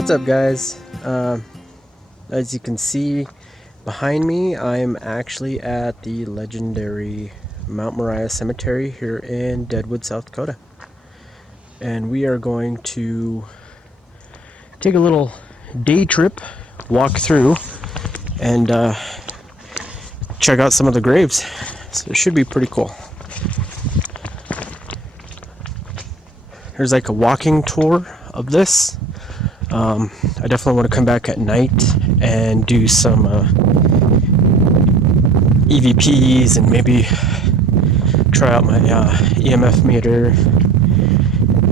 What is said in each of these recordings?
What's up, guys? As you can see behind me, I'm actually at the legendary Mount Moriah Cemetery here in Deadwood, South Dakota. And we are going to take a little day trip, walk through, and check out some of the graves. So it should be pretty cool. There's like a walking tour of this. I definitely want to come back at night and do some EVPs and maybe try out my EMF meter.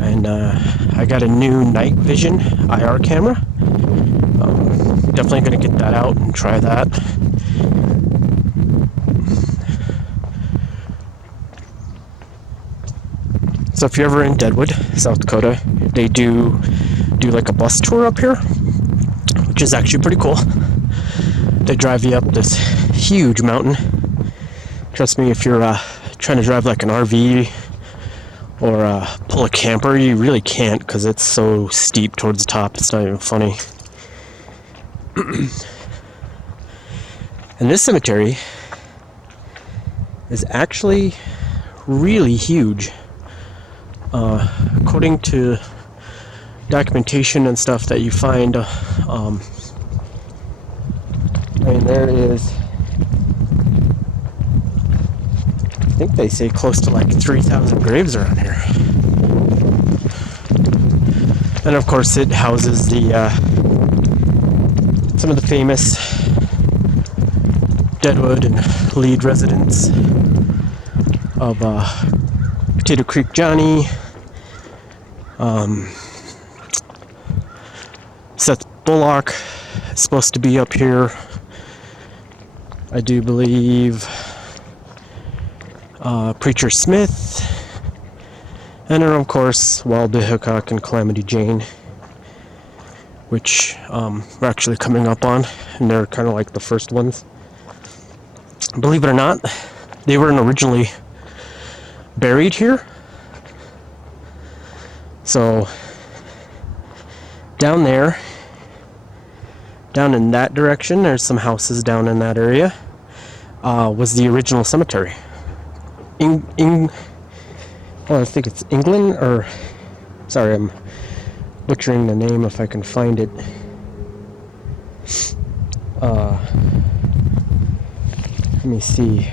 And I got a new night vision IR camera. Definitely going to get that out and try that. So if you're ever in Deadwood, South Dakota, they do like a bus tour up here, which is actually pretty cool. They drive you up this huge mountain. Trust me, if you're trying to drive like an RV or pull a camper, you really can't because it's so steep towards the top. It's not even funny. And this cemetery is actually really huge. According to documentation and stuff that you find, I mean, there is, I think they say close to like 3,000 graves around here. And of course it houses the some of the famous Deadwood and Lead residents of Potato Creek Johnny, Seth Bullock is supposed to be up here. I do believe Preacher Smith, and then of course Wild Bill Hickok and Calamity Jane, which we're actually coming up on, and they're kind of like the first ones. Believe it or not, they weren't originally buried here. So down there, down in that direction, there's some houses down in that area, was the original cemetery. I think it's England, or sorry, I'm butchering the name if I can find it. Let me see.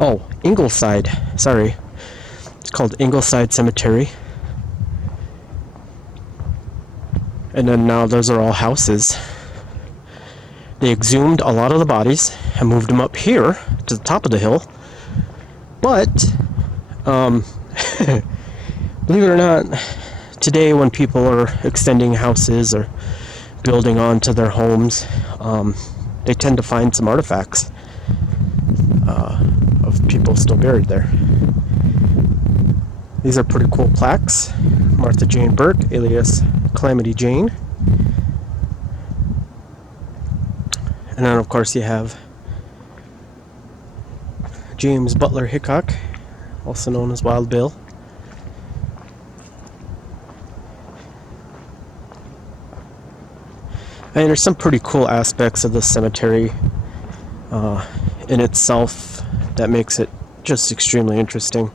Oh, Ingleside. Sorry. It's called Ingleside Cemetery. And then now those are all houses. They exhumed a lot of the bodies and moved them up here to the top of the hill. But, believe it or not, today when people are extending houses or building onto their homes, they tend to find some artifacts of people still buried there. These are pretty cool plaques. Martha Jane Burke, alias Calamity Jane. And then of course you have James Butler Hickok, also known as Wild Bill. And there's some pretty cool aspects of the cemetery in itself that makes it just extremely interesting.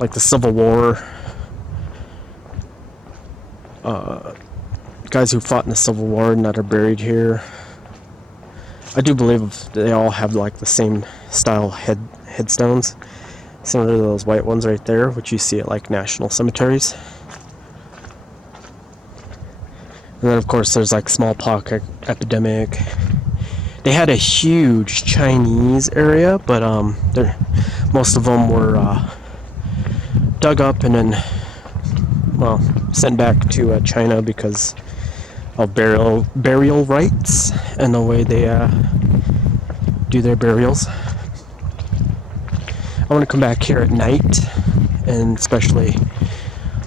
Like the Civil War, guys who fought in the Civil War and that are buried here. I do believe they all have like the same style headstones, similar to those white ones right there, which you see at like national cemeteries. And then of course there's like smallpox epidemic. They had a huge Chinese area, but most of them were dug up and then, well, sent back to China because of burial rights and the way they do their burials. I want to come back here at night, and especially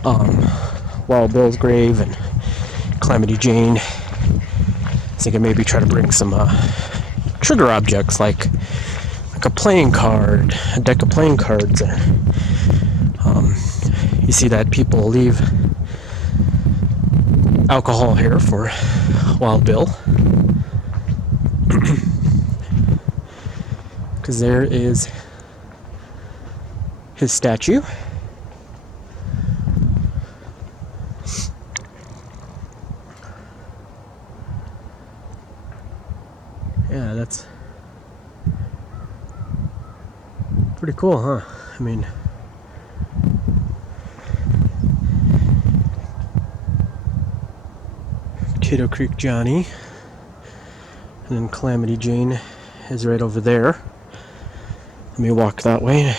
Wild Bill's grave and Calamity Jane. I think I maybe try to bring some trigger objects like a playing card, a deck of playing cards, You see that people leave alcohol here for Wild Bill. Because there is his statue. Yeah, that's pretty cool, huh? I mean, Potato Creek Johnny, and then Calamity Jane is right over there. Let me walk that way,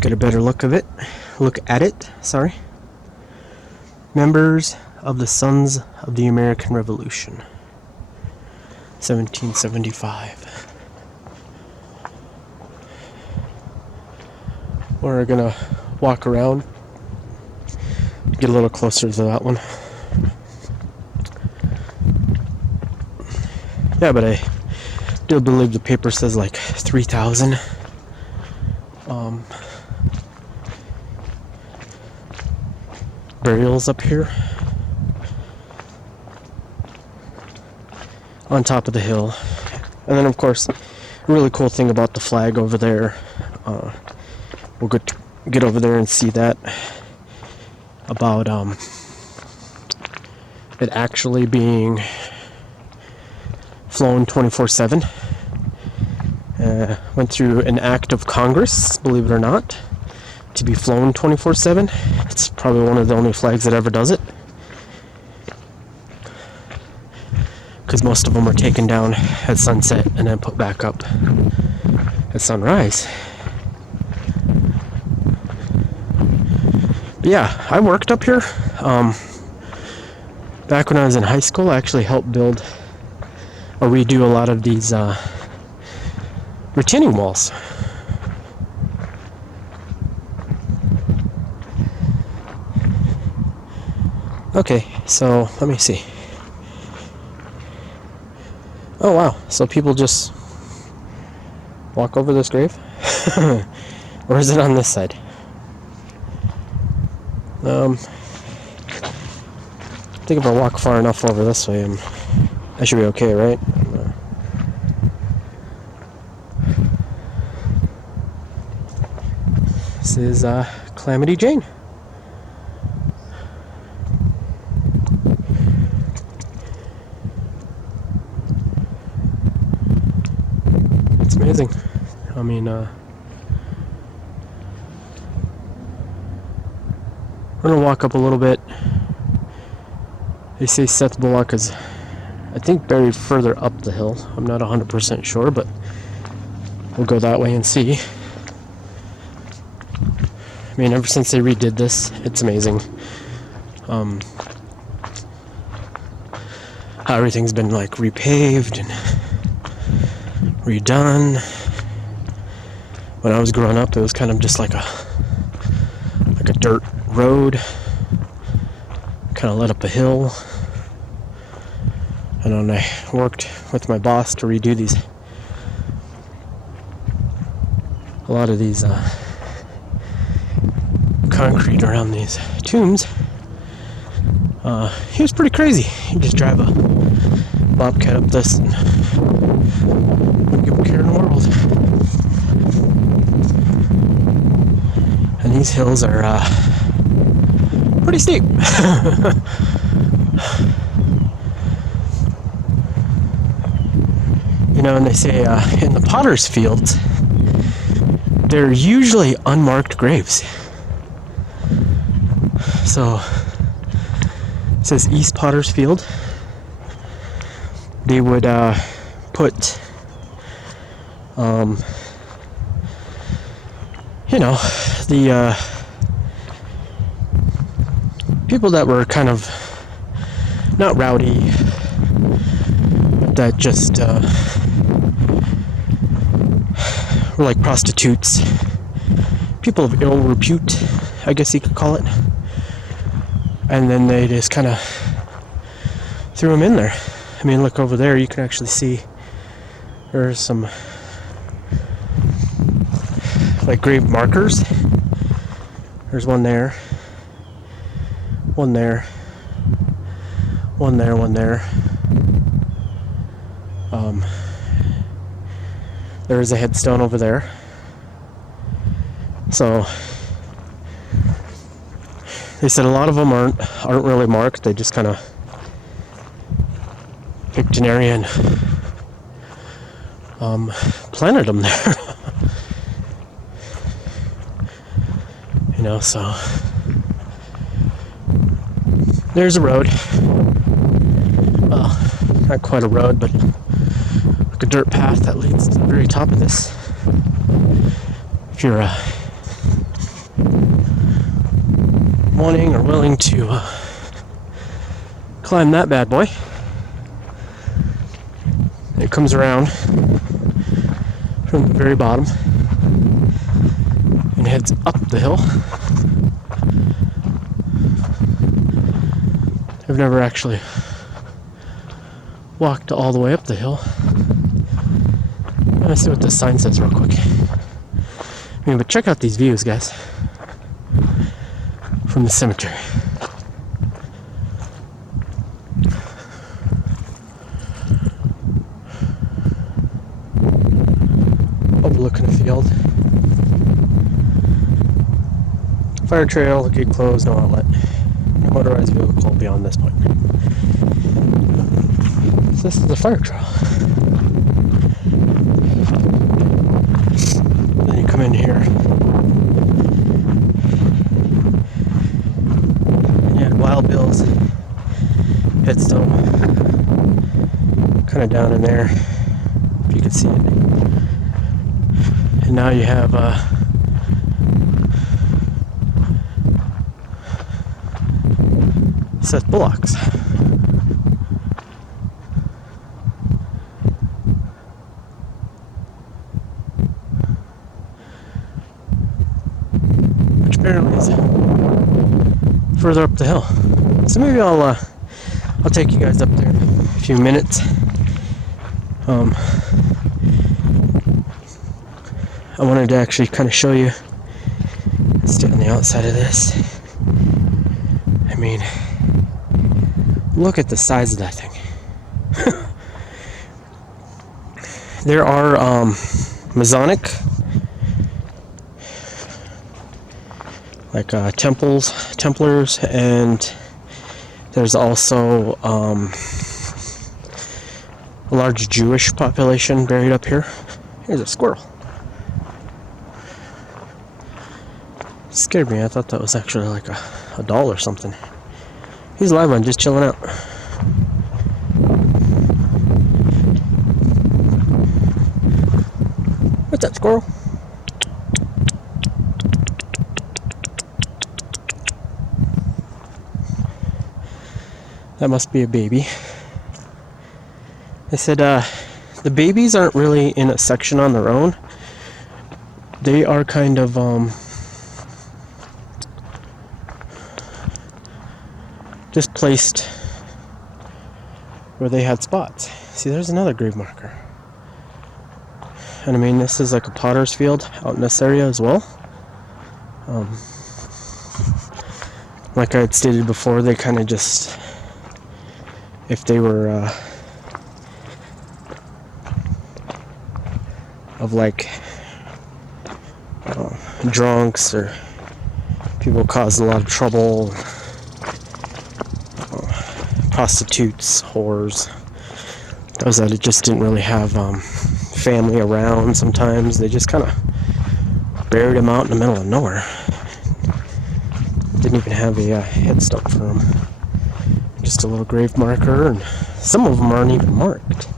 get a better look at it. Sorry. Members of the Sons of the American Revolution, 1775. We're gonna walk around, get a little closer to that one. Yeah, but I do believe the paper says like 3,000 burials up here on top of the hill. And then of course, a really cool thing about the flag over there, we'll get over there and see that, about it actually being flown 24/7. Went through an act of Congress, believe it or not, to be flown 24/7. It's probably one of the only flags that ever does it, because most of them are taken down at sunset and then put back up at sunrise. But yeah, I worked up here. Back when I was in high school, I actually helped build or redo a lot of these retaining walls. Okay, so let me see. Oh wow, so people just walk over this grave? Or is it on this side? I think if I walk far enough over this way, I should be okay, right? This is Calamity Jane. It's amazing. I mean, we're gonna walk up a little bit. They say Seth Bullock is, I think, buried further up the hill. I'm not 100% sure, but we'll go that way and see. I mean, ever since they redid this, it's amazing. How everything's been like repaved and redone. When I was growing up, it was kind of just like a dirt road, kind of led up a hill. And then I worked with my boss to redo a lot of these concrete around these tombs. He was pretty crazy. He'd just drive a bobcat up this and wouldn't give a care in the world. And these hills are pretty steep. You know, and they say in the potter's fields, they're usually unmarked graves. So it says East Potter's Field. They would put, you know, the people that were kind of not rowdy, but that just were like prostitutes, people of ill repute, I guess you could call it. And then they just kind of threw them in there. I mean, look over there, you can actually see there's some like grave markers There's one there. One there. One there, one there. There is a headstone over there. So they said a lot of them aren't really marked. They just kind of picked an area and planted them there. You know, so there's a road. Well, not quite a road, but like a dirt path that leads to the very top of this. If you're wanting or willing to climb that bad boy. It comes around from the very bottom and heads up the hill. I've never actually walked all the way up the hill. Let me see what this sign says real quick. I mean, but check out these views, guys, from the cemetery. Overlooking a field. Fire trail, gate closed, no outlet. No motorized vehicle beyond this point. So this is the fire trail. Then you come in here. And you had Wild Bill's headstone. Kind of down in there, if you can see it. And now you have Seth Bullock's. Which apparently is further up the hill. So maybe I'll take you guys up there in a few minutes. I wanted to actually kind of show you. Stay on the outside of this. I mean, look at the size of that thing. There are Masonic, like Templars, and there's also a large Jewish population buried up here. Here's a squirrel. Scared me. I thought that was actually like a doll or something. He's a live one, just chilling out. What's up, squirrel? That must be a baby. They said the babies aren't really in a section on their own. They are kind of just placed where they had spots. See, there's another grave marker. And I mean, this is like a potter's field out in this area as well. Like I had stated before, they kind of just, if they were of like drunks or people caused a lot of trouble, prostitutes, whores, those that just didn't really have family around. Sometimes they just kind of buried him out in the middle of nowhere. Didn't even have a headstone for him, just a little grave marker, and some of them aren't even marked.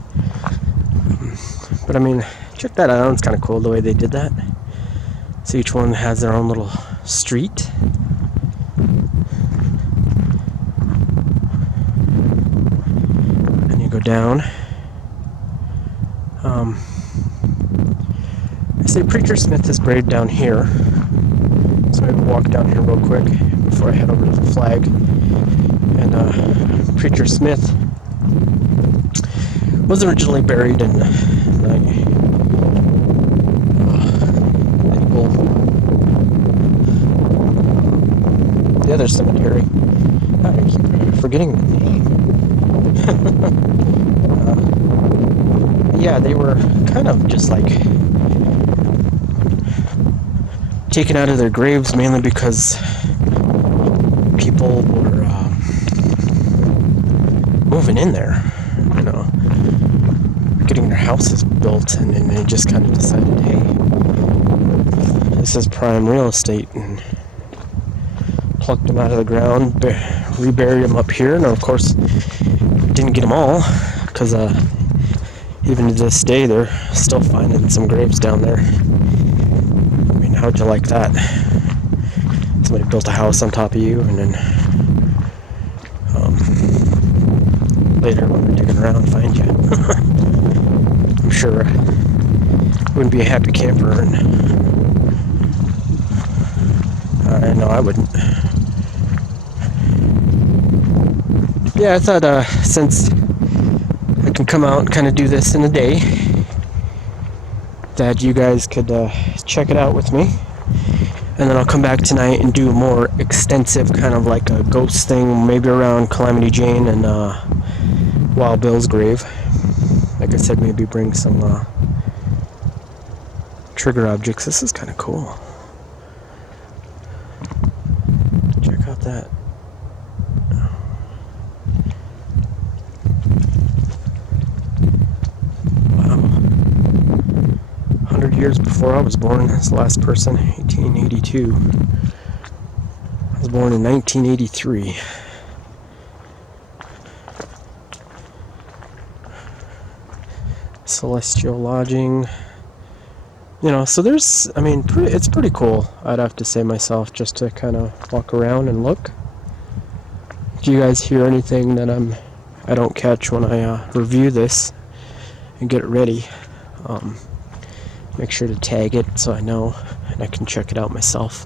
But I mean, check that out. It's kind of cool the way they did that. So each one has their own little street. And you go down. I say Preacher Smith is buried down here. So maybe walk down here real quick before I head over to the flag. And Preacher Smith was originally buried in the other cemetery. I keep forgetting the name. Yeah, they were kind of just like taken out of their graves mainly because people were moving in there, you know, getting their houses built, and then they just kind of decided, hey, this is prime real estate, and plucked them out of the ground, reburied them up here, and of course didn't get them all, because even to this day they're still finding some graves down there. I mean, how'd you like that? Somebody built a house on top of you, and then later when we're digging around find you. I'm sure wouldn't be a happy camper, and I know I wouldn't. Yeah, I thought since I can come out and kind of do this in a day, that you guys could check it out with me, and then I'll come back tonight and do a more extensive kind of like a ghost thing, maybe around Calamity Jane and Wild Bill's grave. Like I said, maybe bring some trigger objects. This is kind of cool. Check out that. Wow. 100 years before I was born, this last person, 1882. I was born in 1983. Celestial Lodging. You know, so there's, I mean, it's pretty cool, I'd have to say myself, just to kind of walk around and look. Do you guys hear anything that I don't catch when I review this and get it ready? Make sure to tag it so I know and I can check it out myself.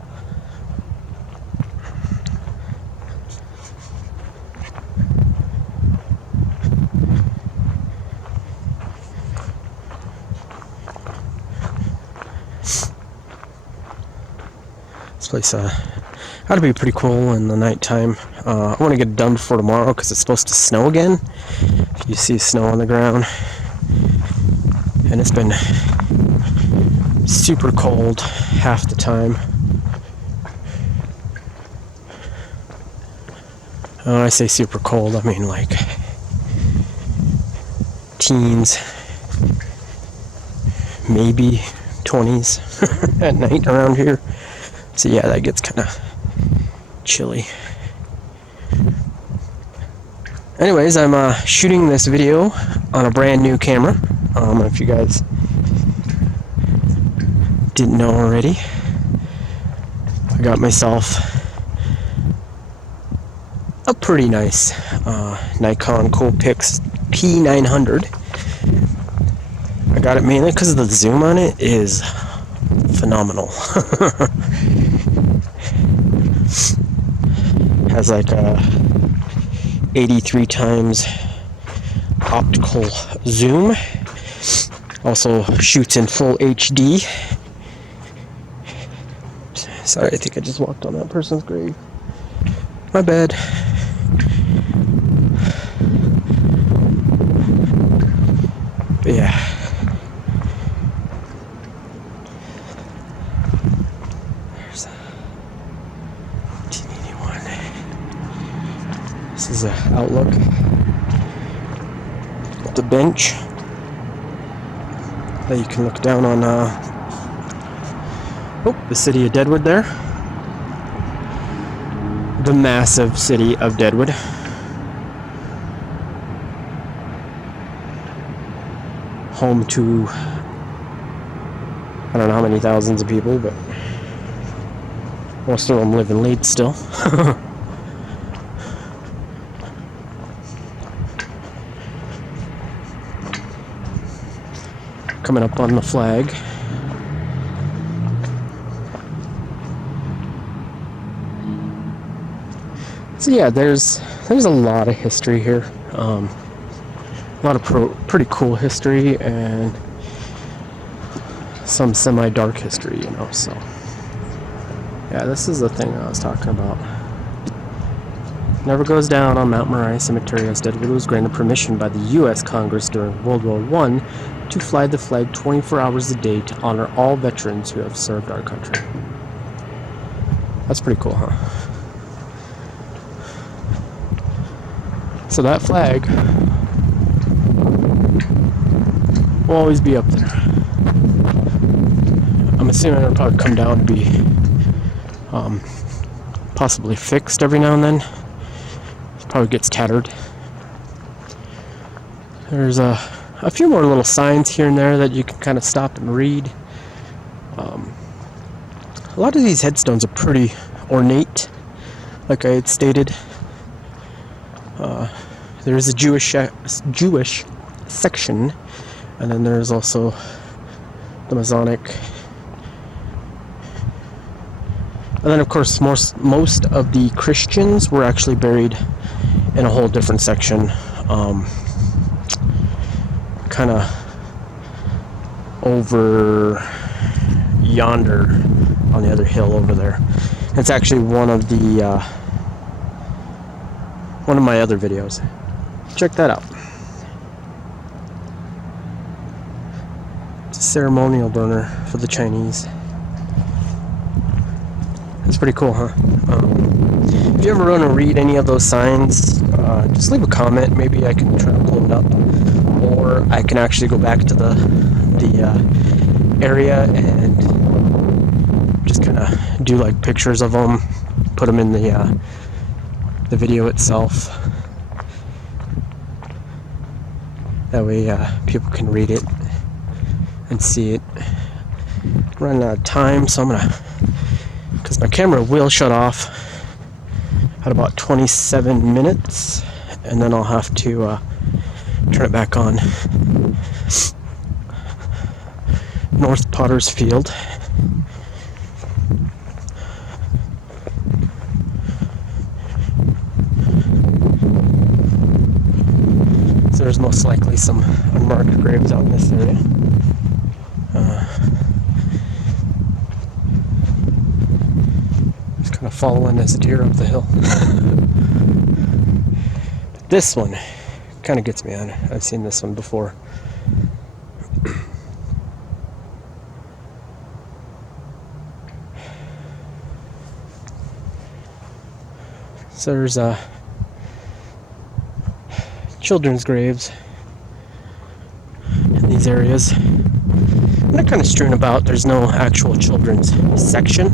This place ought to be pretty cool in the nighttime. I want to get it done before tomorrow because it's supposed to snow again. You see snow on the ground, and it's been super cold half the time. When I say super cold, I mean like teens, maybe 20s at night around here. So yeah, that gets kind of chilly. Anyways, I'm shooting this video on a brand new camera. If you guys didn't know already, I got myself a pretty nice Nikon Coolpix P900. I got it mainly because the zoom on it is phenomenal. Has like a 83 times optical zoom. Also shoots in full HD. Sorry, I think I just walked on that person's grave. My bad. But yeah. There's 1981. This is an outlook at the bench that you can look down on the city of Deadwood there. The massive city of Deadwood. Home to I don't know how many thousands of people, but most of them live in Leeds still. Coming up on the flag. So yeah, there's a lot of history here. A lot of pretty cool history and some semi-dark history, you know. So yeah, this is the thing I was talking about. never goes down on Mount Moriah Cemetery, as Deadwood was granted permission by the U.S. Congress during World War I to fly the flag 24 hours a day to honor all veterans who have served our country. That's pretty cool, huh? So that flag will always be up there. I'm assuming it'll probably come down to be possibly fixed every now and then. It probably gets tattered. There's a few more little signs here and there that you can kind of stop and read. A lot of these headstones are pretty ornate, like I had stated. There is a Jewish section, and then there's also the Masonic. And then, of course, most of the Christians were actually buried in a whole different section, kind of over yonder on the other hill over there. It's actually one of my other videos. Check that out. It's a ceremonial burner for the Chinese. It's pretty cool, huh? If you ever want to read any of those signs, just leave a comment. Maybe I can try to blow it up, or I can actually go back to the area and just kind of do like pictures of them, put them in the video itself. That way people can read it and see it. I'm running out of time, so I'm gonna, because my camera will shut off at about 27 minutes, and then I'll have to turn it back on. North Potter's Field. So there's most likely some unmarked graves out in this area. Just kind of following this deer up the hill. This one kind of gets me on. I've seen this one before. So there's children's graves in these areas. And they're kind of strewn about. There's no actual children's section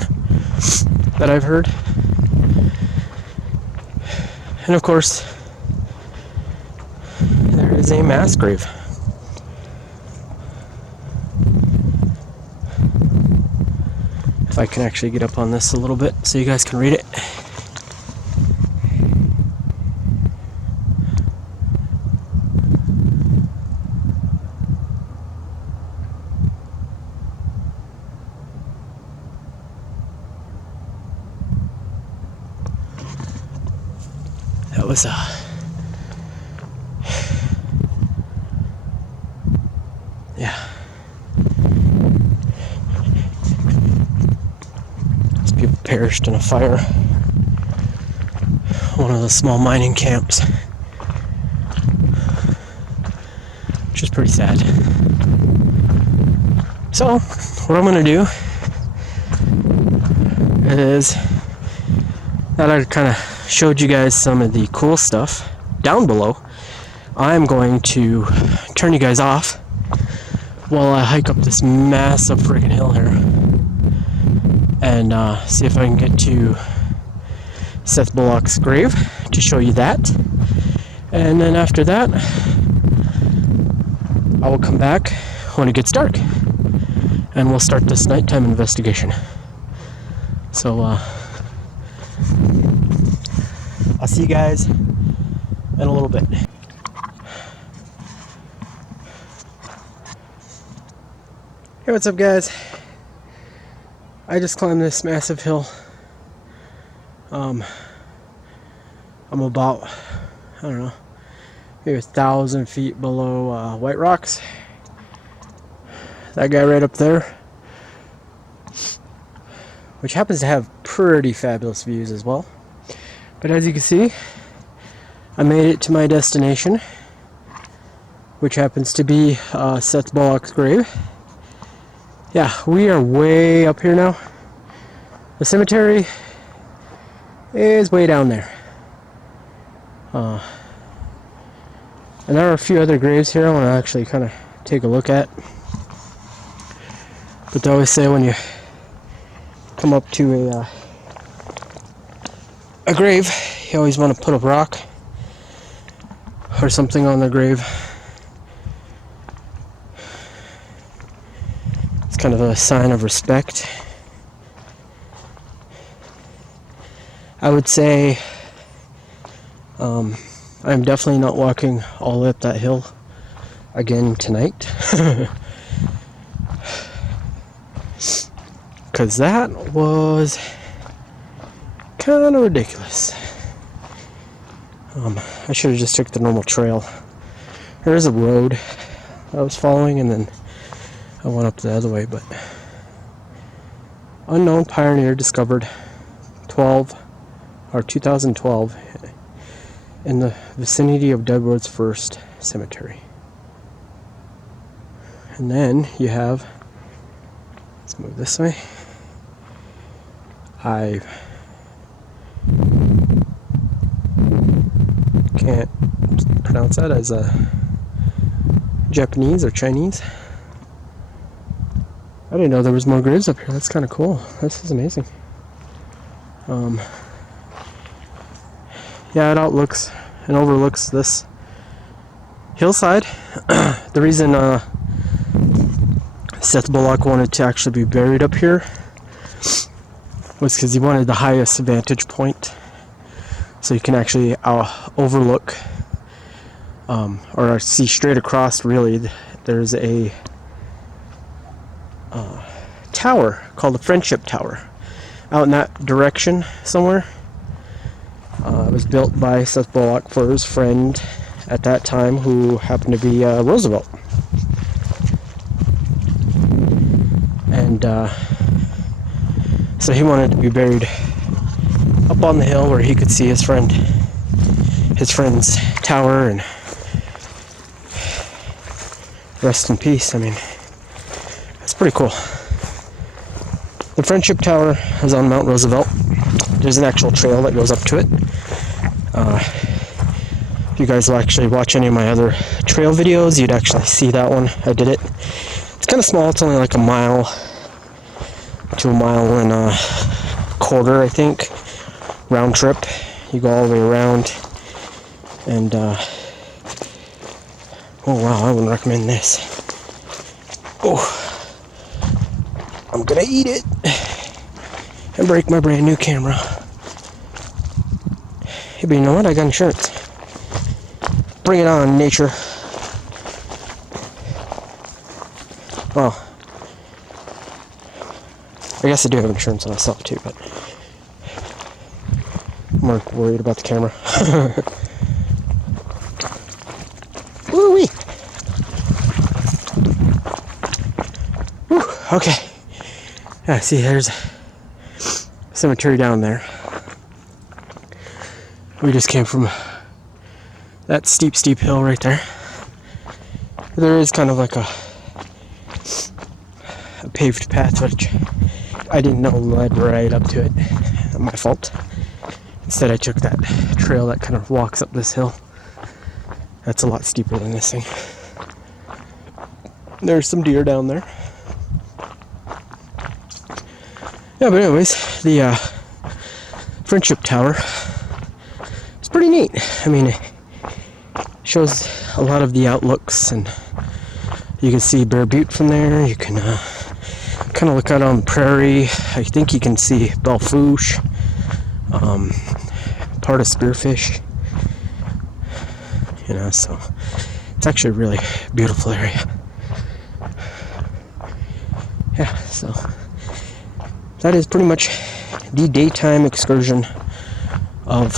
that I've heard. And of course, there is a mass grave. If I can actually get up on this a little bit so you guys can read it. That was yeah. These people perished in a fire. One of the small mining camps. Which is pretty sad. So, what I'm gonna do is, that I kind of showed you guys some of the cool stuff down below, I'm going to turn you guys off while I hike up this massive friggin' hill here and see if I can get to Seth Bullock's grave to show you that. And then after that, I will come back when it gets dark and we'll start this nighttime investigation. So I'll see you guys in a little bit. Hey, what's up, guys? I just climbed this massive hill. I'm about, I don't know, maybe 1,000 feet below White Rocks. That guy right up there, which happens to have pretty fabulous views as well. But as you can see, I made it to my destination, which happens to be Seth Bullock's grave. Yeah, we are way up here now. The cemetery is way down there. And there are a few other graves here I want to actually kind of take a look at. But they always say when you come up to a grave, you always want to put a rock or something on the grave. It's kind of a sign of respect. I would say I'm definitely not walking all the way up that hill again tonight. Because that was kind of ridiculous. I should have just took the normal trail. There is a road I was following, and then I went up the other way, but unknown pioneer discovered 2012 in the vicinity of Deadwood's first cemetery. And then you have, let's move this way. I can't pronounce that as a Japanese or Chinese. I didn't know there was more graves up here. That's kind of cool. This is amazing. Yeah, it outlooks and overlooks this hillside. The reason Seth Bullock wanted to actually be buried up here was because he wanted the highest vantage point, so you can actually overlook or see straight across. Really, there's a tower called the Friendship Tower out in that direction somewhere. It was built by Seth Bullock for his friend at that time, who happened to be Roosevelt. And so he wanted to be buried up on the hill where he could see his friend's tower and rest in peace. I mean, that's pretty cool. The Friendship Tower is on Mount Roosevelt. There's an actual trail that goes up to it. If you guys will actually watch any of my other trail videos, you'd actually see that one. I did it. It's kind of small. It's only like a mile to a mile and a quarter, I think, round trip. You go all the way around, and oh wow, I wouldn't recommend this. Oh, I'm gonna eat it and break my brand new camera. Hey, but you know what? I got insurance. Bring it on, nature. Well, I guess I do have insurance on myself too, but I'm more worried about the camera. Woo-wee! Woo, okay. Yeah, see, there's a cemetery down there. We just came from that steep hill right there. There is kind of like a paved path, which I didn't know led right up to it. Not my fault. Instead, I took that trail that kind of walks up this hill. That's a lot steeper than this thing. There's some deer down there. Yeah, but anyways, the Friendship Tower is pretty neat. I mean, it shows a lot of the outlooks, and you can see Bear Butte from there. You can kind of look out on the prairie. I think you can see Belle Fourche, part of Spearfish. You know, so it's actually a really beautiful area. Yeah, so that is pretty much the daytime excursion of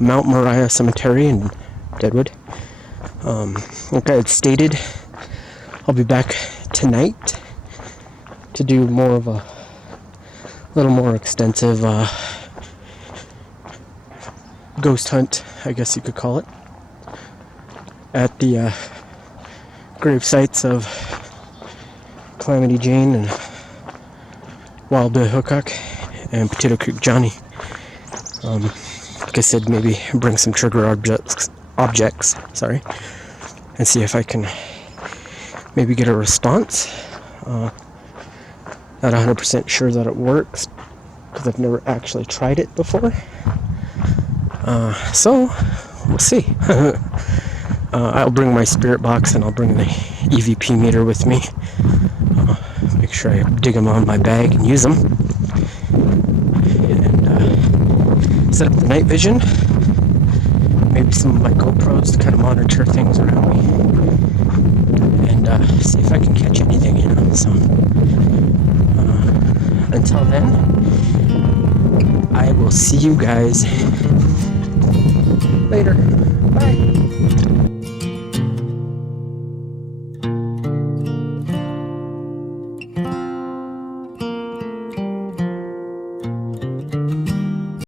Mount Moriah Cemetery in Deadwood. Like I had stated, I'll be back tonight to do more of a little more extensive ghost hunt, I guess you could call it, at the grave sites of Calamity Jane and Wild Bill Hickok and Potato Creek Johnny. Like I said, maybe bring some trigger objects, and see if I can maybe get a response. Not 100% sure that it works because I've never actually tried it before. So we'll see. I'll bring my spirit box and I'll bring the EVP meter with me. Make sure I dig them on my bag and use them. And set up the night vision. Maybe some of my GoPros to kind of monitor things around me. And see if I can catch anything, So until then, I will see you guys later. Bye.